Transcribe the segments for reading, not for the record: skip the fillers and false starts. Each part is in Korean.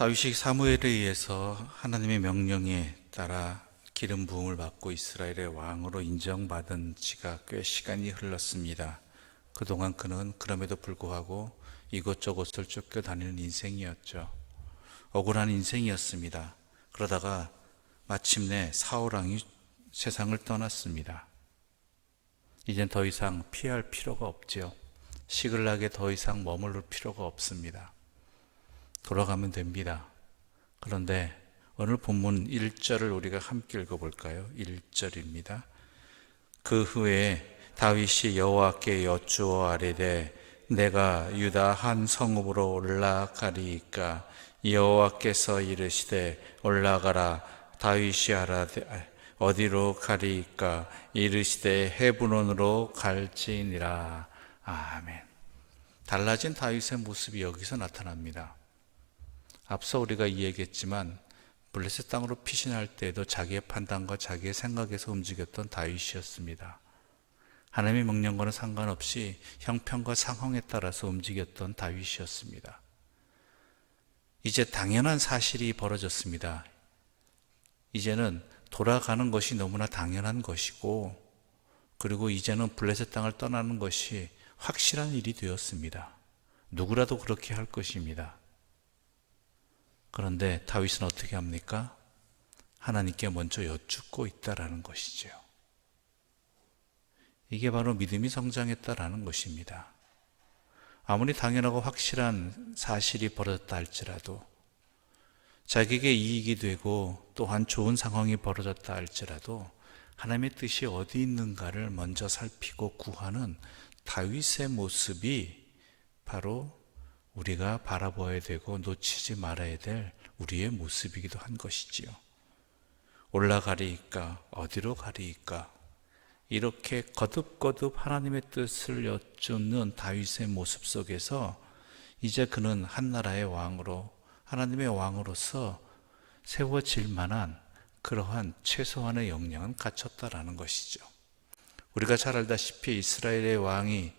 다윗이 사무엘에 의해서 하나님의 명령에 따라 기름 부음을 받고 이스라엘의 왕으로 인정받은 지가 꽤 시간이 흘렀습니다. 그동안 그는 그럼에도 불구하고 이곳저곳을 쫓겨다니는 인생이었죠. 억울한 인생이었습니다. 그러다가 마침내 사울 왕이 세상을 떠났습니다. 이젠 더 이상 피할 필요가 없죠. 시글락에 더 이상 머무를 필요가 없습니다. 돌아가면 됩니다. 그런데 오늘 본문 1절을 우리가 함께 읽어볼까요? 1절입니다. 그 후에 다윗이 여호와께 여쭈어 아뢰되 내가 유다 한 성읍으로 올라가리이까 여호와께서 이르시되 올라가라. 다윗이 아뢰되 어디로 가리이까 이르시되 헤브론으로 갈지니라. 아멘. 달라진 다윗의 모습이 여기서 나타납니다. 앞서 우리가 이야기했지만 블레셋 땅으로 피신할 때에도 자기의 판단과 자기의 생각에서 움직였던 다윗이었습니다. 하나님의 명령과는 상관없이 형편과 상황에 따라서 움직였던 다윗이었습니다. 이제 당연한 사실이 벌어졌습니다. 이제는 돌아가는 것이 너무나 당연한 것이고, 그리고 이제는 블레셋 땅을 떠나는 것이 확실한 일이 되었습니다. 누구라도 그렇게 할 것입니다. 그런데 다윗은 어떻게 합니까? 하나님께 먼저 여쭙고 있다라는 것이죠. 이게 바로 믿음이 성장했다라는 것입니다. 아무리 당연하고 확실한 사실이 벌어졌다 할지라도, 자기에게 이익이 되고 또한 좋은 상황이 벌어졌다 할지라도 하나님의 뜻이 어디 있는가를 먼저 살피고 구하는 다윗의 모습이 바로 우리가 바라보아야 되고 놓치지 말아야 될 우리의 모습이기도 한 것이지요. 올라가리이까 어디로 가리이까 이렇게 거듭거듭 하나님의 뜻을 여쭙는 다윗의 모습 속에서 이제 그는 한 나라의 왕으로, 하나님의 왕으로서 세워질 만한 그러한 최소한의 역량은 갖췄다라는 것이죠. 우리가 잘 알다시피 이스라엘의 왕이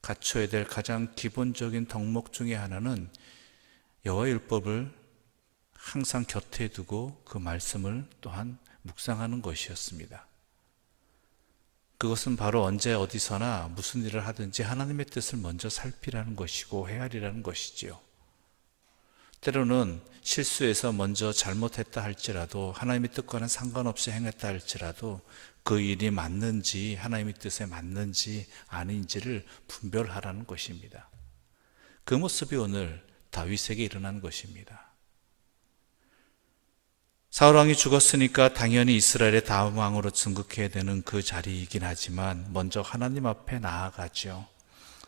갖춰야 될 가장 기본적인 덕목 중에 하나는 여호와의 율법을 항상 곁에 두고 그 말씀을 또한 묵상하는 것이었습니다. 그것은 바로 언제 어디서나 무슨 일을 하든지 하나님의 뜻을 먼저 살피라는 것이고 헤아리라는 것이지요. 때로는 실수해서 먼저 잘못했다 할지라도, 하나님의 뜻과는 상관없이 행했다 할지라도 그 일이 맞는지 하나님의 뜻에 맞는지 아닌지를 분별하라는 것입니다. 그 모습이 오늘 다윗에게 일어난 것입니다. 사울 왕이 죽었으니까 당연히 이스라엘의 다음 왕으로 등극해야 되는 그 자리이긴 하지만 먼저 하나님 앞에 나아가죠.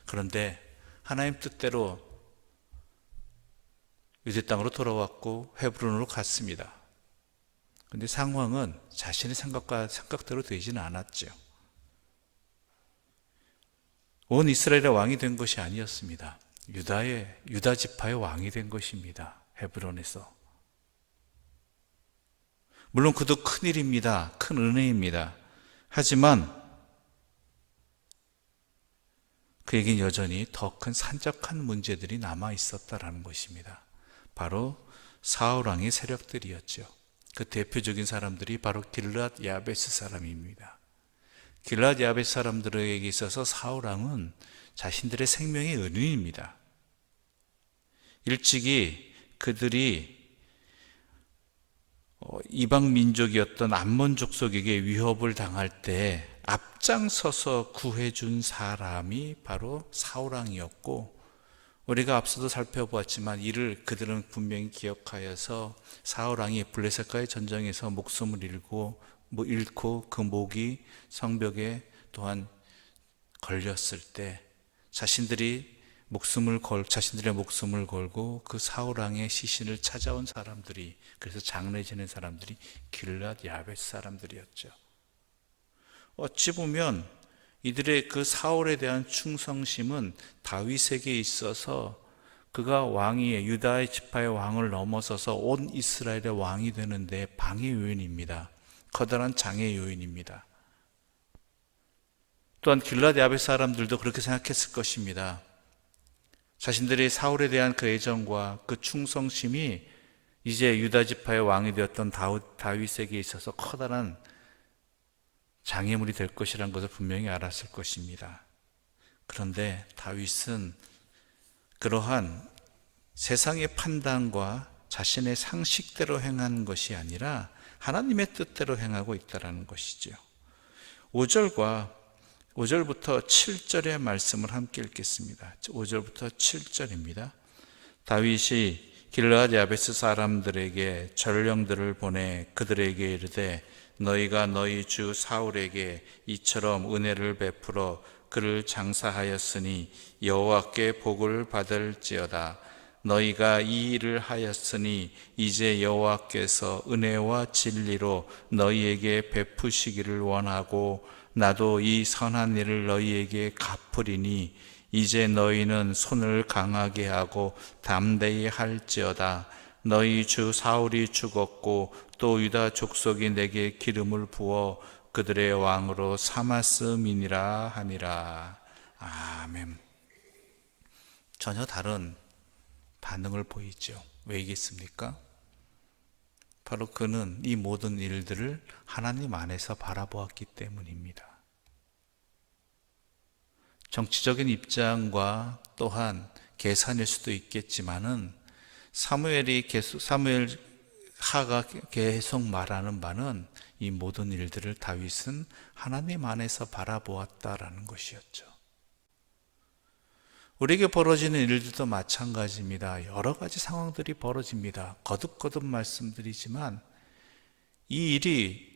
그런데 하나님 뜻대로 유대 땅으로 돌아왔고 헤브론으로 갔습니다. 그런데 상황은 자신의 생각대로 되지는 않았죠. 온 이스라엘의 왕이 된 것이 아니었습니다. 유다 지파의 왕이 된 것입니다. 헤브론에서. 물론 그도 큰 일입니다. 큰 은혜입니다. 하지만 그에겐 여전히 더 큰 산적한 문제들이 남아 있었다라는 것입니다. 바로 사울 왕의 세력들이었죠. 그 대표적인 사람들이 바로 길르앗 야베스 사람입니다. 길르앗 야베스 사람들에게 있어서 사울 왕은 자신들의 생명의 은인입니다. 일찍이 그들이 이방 민족이었던 암몬 족속에게 위협을 당할 때 앞장서서 구해준 사람이 바로 사울 왕이었고, 우리가 앞서도 살펴보았지만 이를 그들은 분명히 기억하여서 사울 왕이 블레셋과의 전쟁에서 목숨을 잃고 그 목이 성벽에 또한 걸렸을 때 자신들의 목숨을 걸고 그 사울 왕의 시신을 찾아온 사람들이, 그래서 장례 지낸 사람들이 길르앗 야베스 사람들이었죠. 어찌 보면 이들의 그 사울에 대한 충성심은 다윗에게 있어서 그가 왕위에, 유다의 지파의 왕을 넘어서서 온 이스라엘의 왕이 되는데 방해 요인입니다. 커다란 장애 요인입니다. 또한 길르앗 야베스 사람들도 그렇게 생각했을 것입니다. 자신들의 사울에 대한 그 애정과 그 충성심이 이제 유다 지파의 왕이 되었던 다윗에게 있어서 커다란 장애물이 될 것이라는 것을 분명히 알았을 것입니다. 그런데 다윗은 그러한 세상의 판단과 자신의 상식대로 행하는 것이 아니라 하나님의 뜻대로 행하고 있다는 것이죠. 5절부터 7절의 말씀을 함께 읽겠습니다. 5절부터 7절입니다. 다윗이 길르앗 야베스 사람들에게 전령들을 보내 그들에게 이르되 너희가 너희 주 사울에게 이처럼 은혜를 베풀어 그를 장사하였으니 여호와께 복을 받을지어다. 너희가 이 일을 하였으니 이제 여호와께서 은혜와 진리로 너희에게 베푸시기를 원하고 나도 이 선한 일을 너희에게 갚으리니 이제 너희는 손을 강하게 하고 담대히 할지어다. 너희 주 사울이 죽었고 또 유다 족속이 내게 기름을 부어 그들의 왕으로 삼았음이니라 하니라. 아멘. 전혀 다른 반응을 보이죠. 왜이겠습니까? 바로 그는 이 모든 일들을 하나님 안에서 바라보았기 때문입니다. 정치적인 입장과 또한 계산일 수도 있겠지만은 사무엘 하가 계속 말하는 바는 이 모든 일들을 다윗은 하나님 안에서 바라보았다라는 것이었죠. 우리에게 벌어지는 일들도 마찬가지입니다. 여러 가지 상황들이 벌어집니다. 거듭거듭 말씀드리지만 이 일이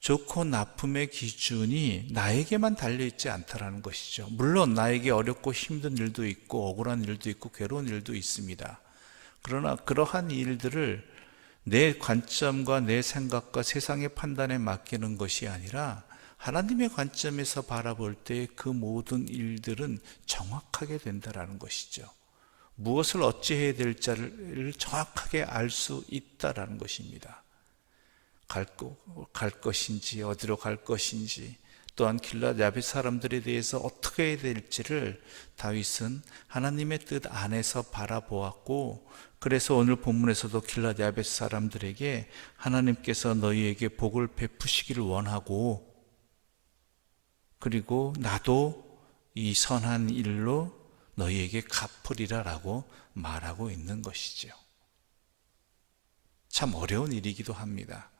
좋고 나쁨의 기준이 나에게만 달려있지 않다라는 것이죠. 물론 나에게 어렵고 힘든 일도 있고 억울한 일도 있고 괴로운 일도 있습니다. 그러나 그러한 일들을 내 관점과 내 생각과 세상의 판단에 맡기는 것이 아니라 하나님의 관점에서 바라볼 때 그 모든 일들은 정확하게 된다라는 것이죠. 무엇을 어찌해야 될지를 정확하게 알 수 있다라는 것입니다. 갈 것인지 어디로 갈 것인지 또한 길르앗 야벳 사람들에 대해서 어떻게 해야 될지를 다윗은 하나님의 뜻 안에서 바라보았고, 그래서 오늘 본문에서도 길르앗 야벳 사람들에게 하나님께서 너희에게 복을 베푸시기를 원하고, 그리고 나도 이 선한 일로 너희에게 갚으리라 라고 말하고 있는 것이죠. 참 어려운 일이기도 합니다.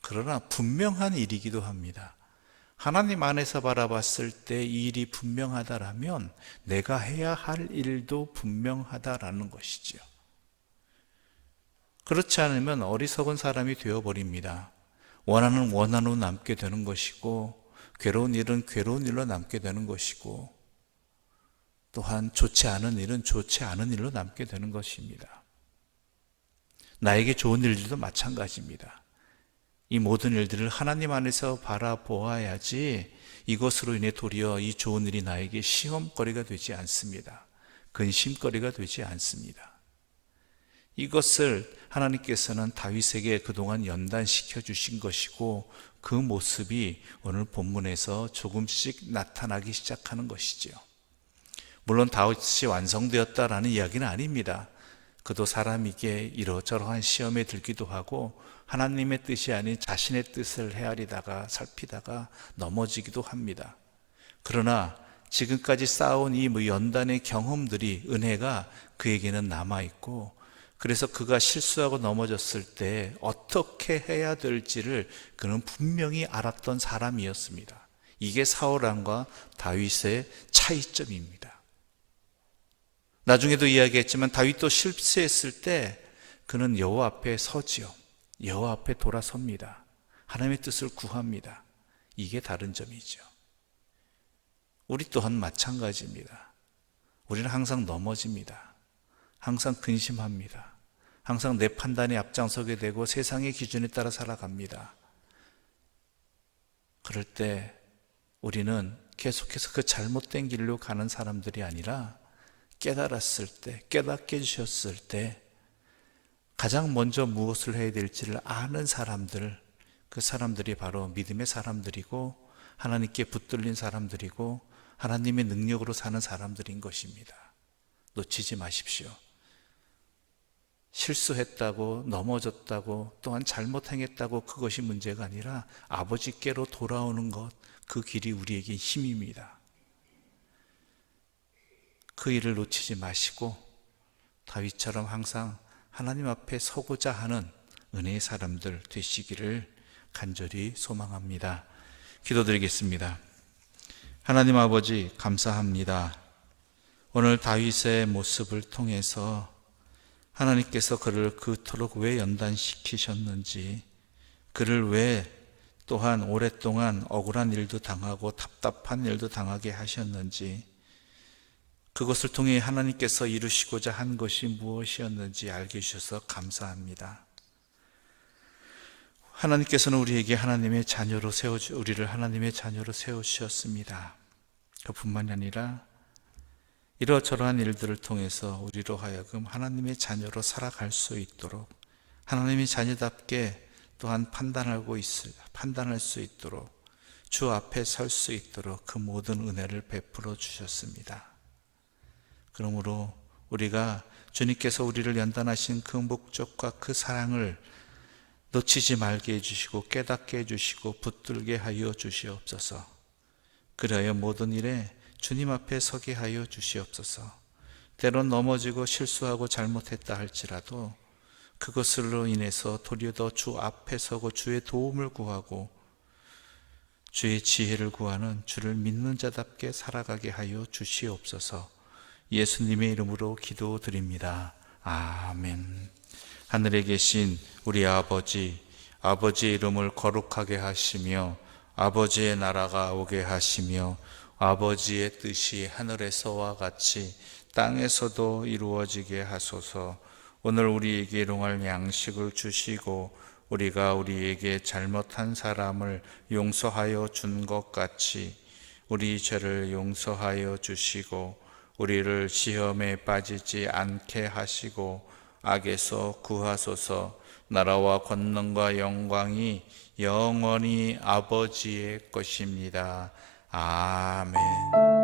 그러나 분명한 일이기도 합니다. 하나님 안에서 바라봤을 때 이 일이 분명하다라면 내가 해야 할 일도 분명하다라는 것이죠. 그렇지 않으면 어리석은 사람이 되어버립니다. 원하는 원한으로 남게 되는 것이고, 괴로운 일은 괴로운 일로 남게 되는 것이고, 또한 좋지 않은 일은 좋지 않은 일로 남게 되는 것입니다. 나에게 좋은 일들도 마찬가지입니다. 이 모든 일들을 하나님 안에서 바라보아야지 이것으로 인해 도리어 이 좋은 일이 나에게 시험거리가 되지 않습니다. 근심거리가 되지 않습니다. 이것을 하나님께서는 다윗에게 그동안 연단시켜 주신 것이고, 그 모습이 오늘 본문에서 조금씩 나타나기 시작하는 것이죠. 물론 다윗이 완성되었다라는 이야기는 아닙니다. 그도 사람에게 이러저러한 시험에 들기도 하고 하나님의 뜻이 아닌 자신의 뜻을 헤아리다가 살피다가 넘어지기도 합니다. 그러나 지금까지 쌓아온 이 연단의 경험들이, 은혜가 그에게는 남아있고, 그래서 그가 실수하고 넘어졌을 때 어떻게 해야 될지를 그는 분명히 알았던 사람이었습니다. 이게 사울왕과 다윗의 차이점입니다. 나중에도 이야기했지만 다윗도 실수했을 때 그는 여호와 앞에 서지요. 여호와 앞에 돌아섭니다. 하나님의 뜻을 구합니다. 이게 다른 점이죠. 우리 또한 마찬가지입니다. 우리는 항상 넘어집니다. 항상 근심합니다. 항상 내 판단에 앞장서게 되고 세상의 기준에 따라 살아갑니다. 그럴 때 우리는 계속해서 그 잘못된 길로 가는 사람들이 아니라 깨달았을 때, 깨닫게 해주셨을 때 가장 먼저 무엇을 해야 될지를 아는 사람들, 그 사람들이 바로 믿음의 사람들이고 하나님께 붙들린 사람들이고 하나님의 능력으로 사는 사람들인 것입니다. 놓치지 마십시오. 실수했다고, 넘어졌다고, 또한 잘못 행했다고 그것이 문제가 아니라 아버지께로 돌아오는 것, 그 길이 우리에게 힘입니다. 그 일을 놓치지 마시고 다윗처럼 항상 하나님 앞에 서고자 하는 은혜의 사람들 되시기를 간절히 소망합니다. 기도드리겠습니다. 하나님 아버지, 감사합니다. 오늘 다윗의 모습을 통해서 하나님께서 그를 그토록 왜 연단시키셨는지, 그를 왜 또한 오랫동안 억울한 일도 당하고 답답한 일도 당하게 하셨는지, 그것을 통해 하나님께서 이루시고자 한 것이 무엇이었는지 알게 해주셔서 감사합니다. 하나님께서는 우리에게 우리를 하나님의 자녀로 세우셨습니다. 그뿐만이 아니라 이러저러한 일들을 통해서 우리로 하여금 하나님의 자녀로 살아갈 수 있도록, 하나님의 자녀답게 또한 판단할 수 있도록, 주 앞에 설 수 있도록 그 모든 은혜를 베풀어 주셨습니다. 그러므로 우리가 주님께서 우리를 연단하신 그 목적과 그 사랑을 놓치지 말게 해주시고 깨닫게 해주시고 붙들게 하여 주시옵소서. 그리하여 모든 일에 주님 앞에 서게 하여 주시옵소서. 때론 넘어지고 실수하고 잘못했다 할지라도 그것으로 인해서 도리어 더 주 앞에 서고 주의 도움을 구하고 주의 지혜를 구하는 주를 믿는 자답게 살아가게 하여 주시옵소서. 예수님의 이름으로 기도드립니다. 아멘. 하늘에 계신 우리 아버지, 아버지의 이름을 거룩하게 하시며 아버지의 나라가 오게 하시며 아버지의 뜻이 하늘에서와 같이 땅에서도 이루어지게 하소서. 오늘 우리에게 일용할 양식을 주시고 우리가 우리에게 잘못한 사람을 용서하여 준 것 같이 우리 죄를 용서하여 주시고 우리를 시험에 빠지지 않게 하시고 악에서 구하소서. 나라와 권능과 영광이 영원히 아버지의 것입니다. 아멘.